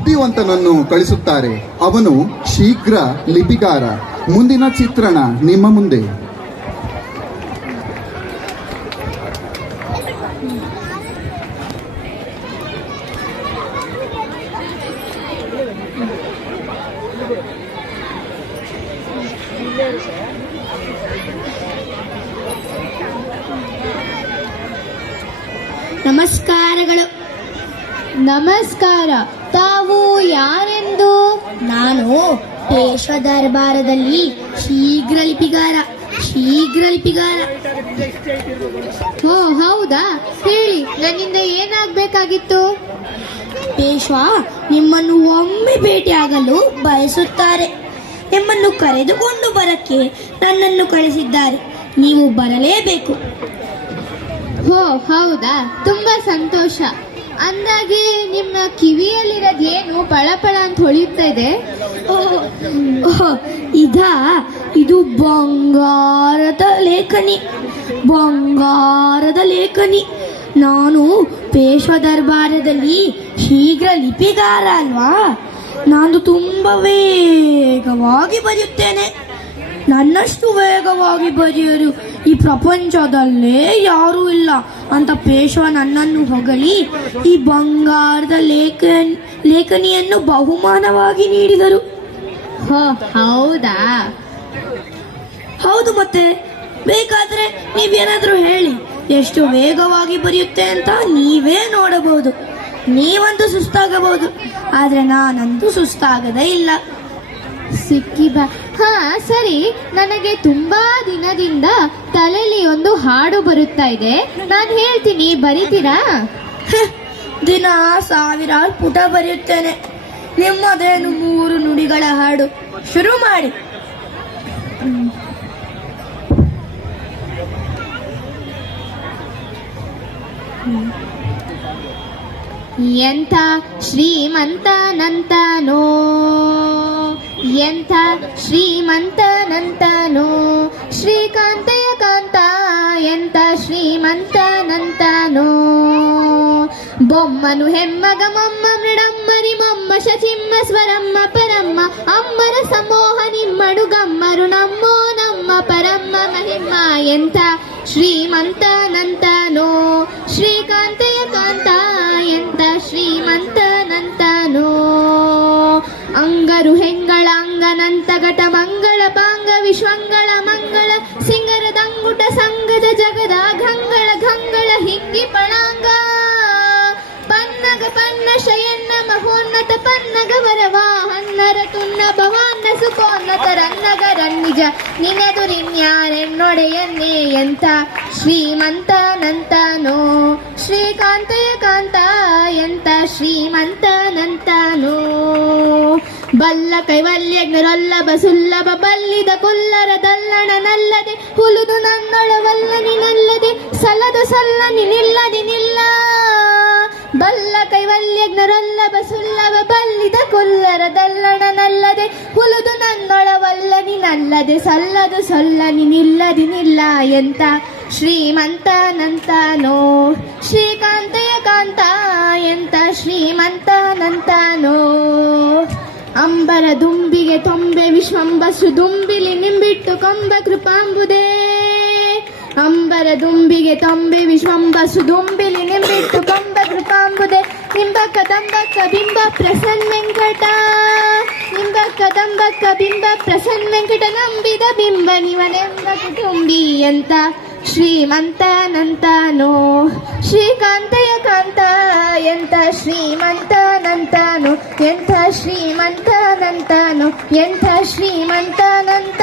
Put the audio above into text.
ಬುದ್ಧಿವಂತನನ್ನು ಕಳಿಸುತ್ತಾರೆ. ಅವನು ಶೀಘ್ರ ಲಿಪಿಗಾರ. ಮುಂದಿನ ಚಿತ್ರಣ ನಿಮ್ಮ ಮುಂದೆ. ನಮಸ್ಕಾರಗಳು. ನಮಸ್ಕಾರ. ತಾವು ಯಾರೆಂದು? ನಾನು ಪೇಶ್ವ ದರ್ಬಾರದಲ್ಲಿ ಶೀಘ್ರ ಲಿಪಿಗಾರ. ಓ ಹೌದಾ, ಹೇಳಿ, ನನ್ನಿಂದ ಏನಾಗಬೇಕಾಗಿತ್ತು? ಪೇಶ್ವಾ ನಿಮ್ಮನ್ನು ಒಮ್ಮೆ ಭೇಟಿಯಾಗಲು ಬಯಸುತ್ತಾರೆ. ನಿಮ್ಮನ್ನು ಕರೆದುಕೊಂಡು ಬರಕ್ಕೆ ನನ್ನನ್ನು ಕಳಿಸಿದ್ದಾರೆ. ನೀವು ಬರಲೇಬೇಕು. ಹೋ ಹೌದಾ, ತುಂಬಾ ಸಂತೋಷ. ಅಂದಾಗೆ ನಿಮ್ಮ ಕಿವಿಯಲ್ಲಿರೋದೇನು ಪಳಪಳ ಅಂತ ಹೊಳೆಯುತ್ತಾ ಇದೆ? ಇದು ಬಂಗಾರದ ಲೇಖನಿ. ನಾನು ಪೇಶ್ವ ದರ್ಬಾರದಲ್ಲಿ ಶೀಘ್ರ ಲಿಪಿಗಾರ ಅಲ್ವಾ. ನಾನು ತುಂಬ ವೇಗವಾಗಿ ಬರೆಯುತ್ತೇನೆ. ನನ್ನಷ್ಟು ವೇಗವಾಗಿ ಬರೆಯರು ಈ ಪ್ರಪಂಚದಲ್ಲೇ ಯಾರೂ ಇಲ್ಲ ಅಂತ ಪೇಶ್ವ ನನ್ನನ್ನು ಹೊಗಳಿ ಈ ಬಂಗಾರದ ಲೇಖನಿಯನ್ನು ಬಹುಮಾನವಾಗಿ ನೀಡಿದರು. ಹೋ ಹೌದಾ? ಹೌದು, ಮತ್ತೆ ಬೇಕಾದ್ರೆ ನೀವೇನಾದ್ರೂ ಹೇಳಿ ಎಷ್ಟು ವೇಗವಾಗಿ ಬರೆಯುತ್ತೆ ಅಂತ ನೀವೇ ನೋಡಬಹುದು. ನೀವಂತೂ ಸುಸ್ತಾಗಬಹುದು, ಆದ್ರೆ ನಾನಂತೂ ಸುಸ್ತಾಗದೇ ಇಲ್ಲ. ಹಾ ಸರಿ, ನನಗೆ ತುಂಬಾ ದಿನದಿಂದ ತಲೆಯಲ್ಲಿ ಒಂದು ಹಾಡು ಬರುತ್ತಾ ಇದೆ. ನಾನು ಹೇಳ್ತೀನಿ, ಬರೀತೀರಾ? ದಿನ ಸಾವಿರಾರು ಪುಟ ಬರೆಯುತ್ತೇನೆ. ನಿಮ್ಮದೇನು 3 ನುಡಿಗಳ ಹಾಡು, ಶುರು ಮಾಡಿ. ಎಂಥ ಶ್ರೀಮಂತನಂತನೋ, ಎಂಥ ಶ್ರೀಮಂತನಂತನೋ ಶ್ರೀಕಾಂತಯ ಕಾಂತ, ಎಂಥ ಶ್ರೀಮಂತನಂತನೋ. ಬೊಮ್ಮನು ಹೆಮ್ಮಗ ಮೊಮ್ಮ ಮೃಡಮ್ಮರಿ ಮೊಮ್ಮ ಶಚಿಮ್ಮ ಸ್ವರಮ್ಮ ಪರಮ್ಮ ಅಮ್ಮರ ಸಮೋಹ ನಿಮ್ಮಡು ಗಮ್ಮರು ನಮ್ಮೋ ನಮ್ಮ ಪರಮ್ಮ ಮಹಿಮ್ಮ. ಎಂಥ ಶ್ರೀಮಂತನಂತನೋ ಶ್ರೀಕಾಂತಯ ಕಾಂತ, ಎಂಥ ಶ್ರೀಮಂತನಂತನೋ. ಅಂಗರು ಹೆಂಗಳ ಅಂಗನಂತ ಘಟ ಮಂಗಳ ಪಾಂಗ ವಿಶ್ವಂಗಳ ಮಂಗಳ ಸಿಂಗರದಂಗುಟ ಸಂಗದ ಜಗದ ಘಂಗಳ ಹಿಂಗಿ ಪಳಾಂಗ ಪನ್ನಗ ಪನ್ನ ಶಯನ್ನ ಮಹೋನ್ನತ ಪನ್ನಗ ವರವಾ ಹನ್ನರ ತುನ್ನ ಭವಾನ್ನ ಸುಖೋನ್ನತ ರನ್ನಗ ರನ್ನಿಜ ನಿನೆದುರಿನ್ಯಾರೆನ್ನೊಡೆಯನ್ನೇ. ಎಂಥ ಶ್ರೀಮಂತನಂತನೋ ಶ್ರೀಕಾಂತಯ ಕಾಂತ, ಎಂಥ ಶ್ರೀಮಂತನಂತನೋ. ಬಲ್ಲ ಕೈವಲ್ಯಜ್ಞರೊಲ್ಲಭ ಸುಲ್ಲಭ ಬಲ್ಲಿದ ಕುಲ್ಲರ ದಲ್ಲಣ ನಲ್ಲದೆ ಹುಲುದು ನನ್ನೊಳವಲ್ಲ ನಿನ್ನಲ್ಲದೆ ಸಲ್ಲದು ಸಲ್ಲ ನಿಲ್ಲದಿ ನಿಲ್ಲ. ಬಲ್ಲ ಕೈವಲ್ಯಜ್ಞರೊಲ್ಲಭ ಸುಲ್ಲಭ ಬಲ್ಲಿದ ಕುಲ್ಲರ ದಲ್ಲಣ ನಲ್ಲದೆ ಹುಲುದು ನನ್ನೊಳವಲ್ಲ ನಿನ್ನಲ್ಲದೆ ಸಲ್ಲದು ಸೊಲ್ಲ ನಿಲ್ಲದಿ ನಿಲ್ಲ. ಎಂಥ ಶ್ರೀಮಂತನಂತನೋ ಶ್ರೀಕಾಂತಯ ಕಾಂತ, ಎಂಥ ಶ್ರೀಮಂತನಂತನೋ. ಅಂಬರ ದುಂಬಿಗೆ ತೊಂಬೆ ವಿಶ್ವಂಬಸು ದುಂಬಿಲಿ ನಿಂಬಿಟ್ಟು ಕೊಂಬ ಕೃಪಾಂಬುದೇ. ಅಂಬರ ದುಂಬಿಗೆ ತೊಂಬೆ ವಿಶ್ವಂಬಸು ದುಂಬಿಲಿ ನಿಂಬಿಟ್ಟು ಕೊಂಬ ಕೃಪಾಂಬುದೇ. ನಿಂಬಕ್ಕ ದಂಬಕ್ಕ ಬಿಂಬ ಪ್ರಸನ್ನ ವೆಂಕಟ, ನಿಂಬಕ್ಕ ದಂಬಕ್ಕ ಬಿಂಬ ಪ್ರಸನ್ನ ವೆಂಕಟ ನಂಬಿದ ಬಿಂಬ ನಿವನೆಂಬ ಕುಟುಂಬಿ. ಎಂಥ ಶ್ರೀಮಂತನಂತನೋ ಶ್ರೀಕಾಂತಯ ಕಾಂತ, ಎಂಥ ಶ್ರೀಮಂತನಂತನೋ, ಎಂಥ ಶ್ರೀಮಂತನಂತನೋ, ಎಂಥ ಶ್ರೀಮಂತನಂತ.